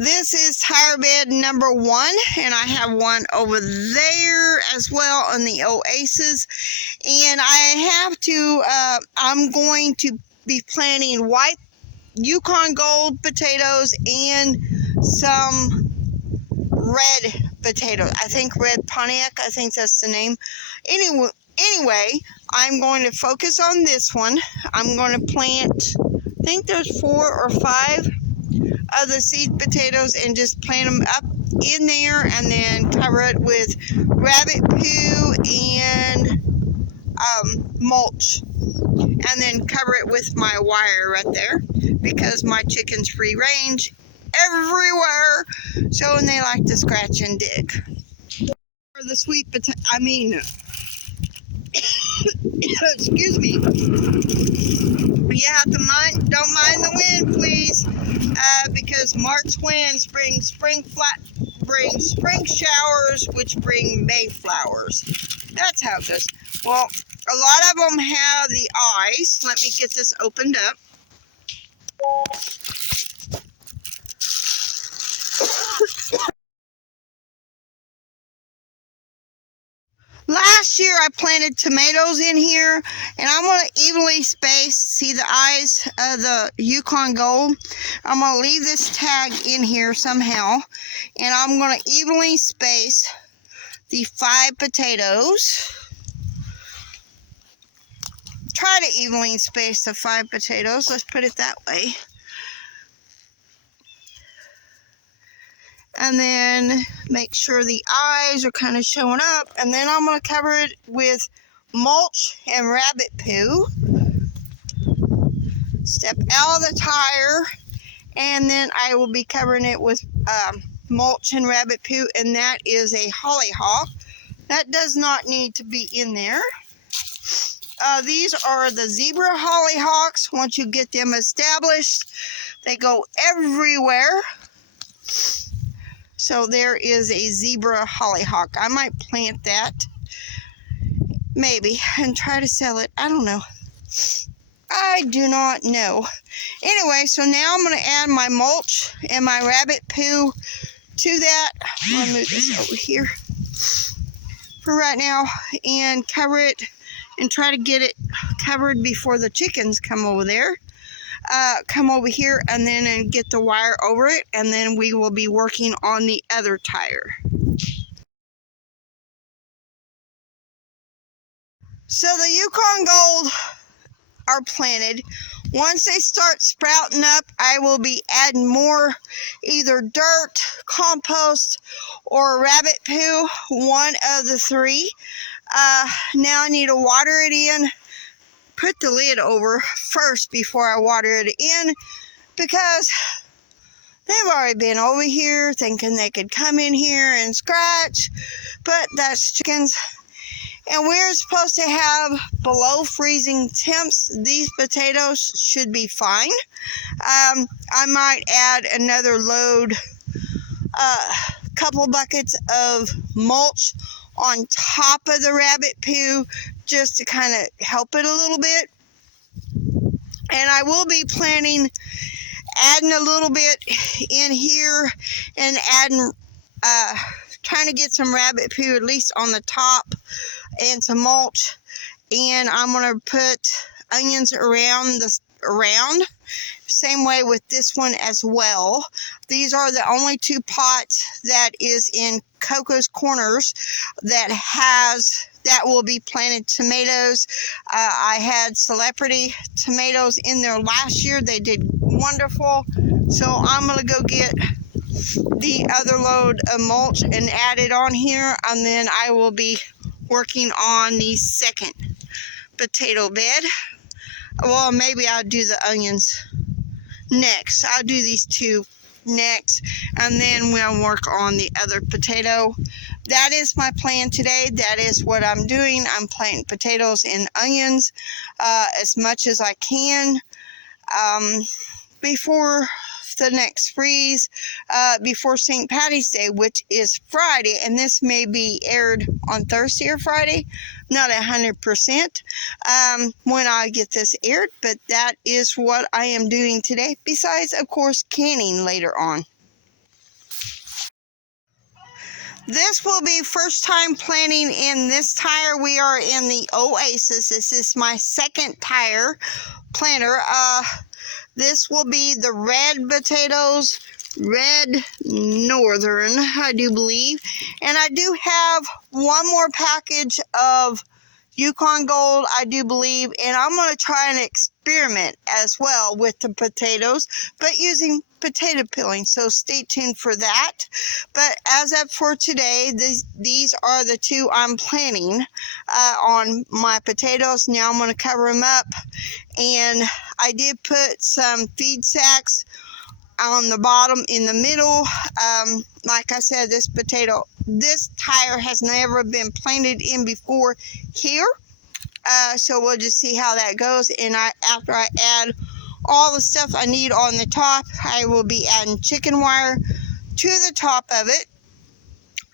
This is tire bed number 1, and I have one over there as well on the Oasis. And I'm going to be planting white Yukon Gold potatoes and some red potatoes. I think red Pontiac, I think that's the name. Anyway, I'm going to focus on this one. I'm going to plant, I think there's 4 or 5 of the seed potatoes and just plant them up in there and then cover it with rabbit poo and mulch, and then cover it with my wire right there because my chickens free range everywhere, so and they like to scratch and dig. For the sweet potato, excuse me. You have to don't mind the wind, please, because March winds bring spring showers, which bring May flowers. That's how it goes. Well, a lot of them have the eyes. Let me get this opened up. Last year I planted tomatoes in here, and I'm going to evenly space, see the eyes of the Yukon Gold. I'm going to leave this tag in here somehow, and I'm going to evenly space the 5 potatoes. Try to evenly space the 5 potatoes, let's put it that way. And then make sure the eyes are kind of showing up. And then I'm going to cover it with mulch and rabbit poo. Step out of the tire. And then I will be covering it with mulch and rabbit poo. And that is a hollyhock. That does not need to be in there. These are the zebra hollyhocks. Once you get them established, they go everywhere. So there is a zebra hollyhock. I might plant that, maybe, and try to sell it. I don't know. I do not know. Anyway, so now I'm going to add my mulch and my rabbit poo to that. I'm going to move this over here for right now and cover it and try to get it covered before the chickens come over there. Come over here and then get the wire over it, and then we will be working on the other tire. So the Yukon Gold are planted. Once they start sprouting up, I will be adding more, either dirt, compost, or rabbit poo, one of the 3. Now I need to water it in. Put the lid over first before I water it in, because they've already been over here thinking they could come in here and scratch, but that's chickens. And we're supposed to have below freezing temps. These potatoes should be fine. I might add another load, couple buckets of mulch on top of the rabbit poo, just to kind of help it a little bit. And I will be planning adding a little bit in here and adding, trying to get some rabbit poo at least on the top and some mulch. And I'm going to put onions around. Same way with this one as well. These are the only 2 pots that is in Coco's Corners that will be planted tomatoes. I had celebrity tomatoes in there last year. They did wonderful. So I'm going to go get the other load of mulch and add it on here, and then I will be working on the second potato bed. Well, maybe I'll do the onions next. I'll do these 2 next, and then we'll work on the other potato. That is my plan today. That is what I'm doing. I'm planting potatoes and onions as much as I can before the next freeze, before St. Patty's Day, which is Friday, and this may be aired on Thursday or Friday, not 100% when I get this aired, but that is what I am doing today, besides, of course, canning later on. This will be first time planting in this tire. We are in the Oasis. This is my second tire planter. This will be the red potatoes, red northern, I do believe. And I do have one more package of Yukon Gold, I do believe, and I'm going to try an experiment as well with the potatoes, but using potato peeling, so stay tuned for that. But as of for today, these are the two I'm planting on my potatoes. Now I'm going to cover them up, and I did put some feed sacks on the bottom in the middle. Like I said, this tire has never been planted in before here, so we'll just see how that goes. And after I add all the stuff I need on the top, I will be adding chicken wire to the top of it,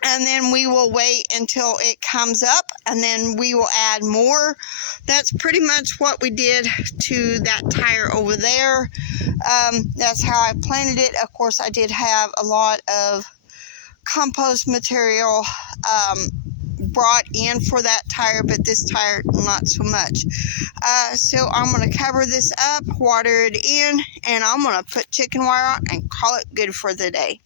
and then we will wait until it comes up, and then we will add more. That's pretty much what we did to that tire over there. That's how I planted it. Of course, I did have a lot of compost material brought in for that tire, but this tire not so much. So I'm going to cover this up, water it in, and I'm going to put chicken wire on and call it good for the day.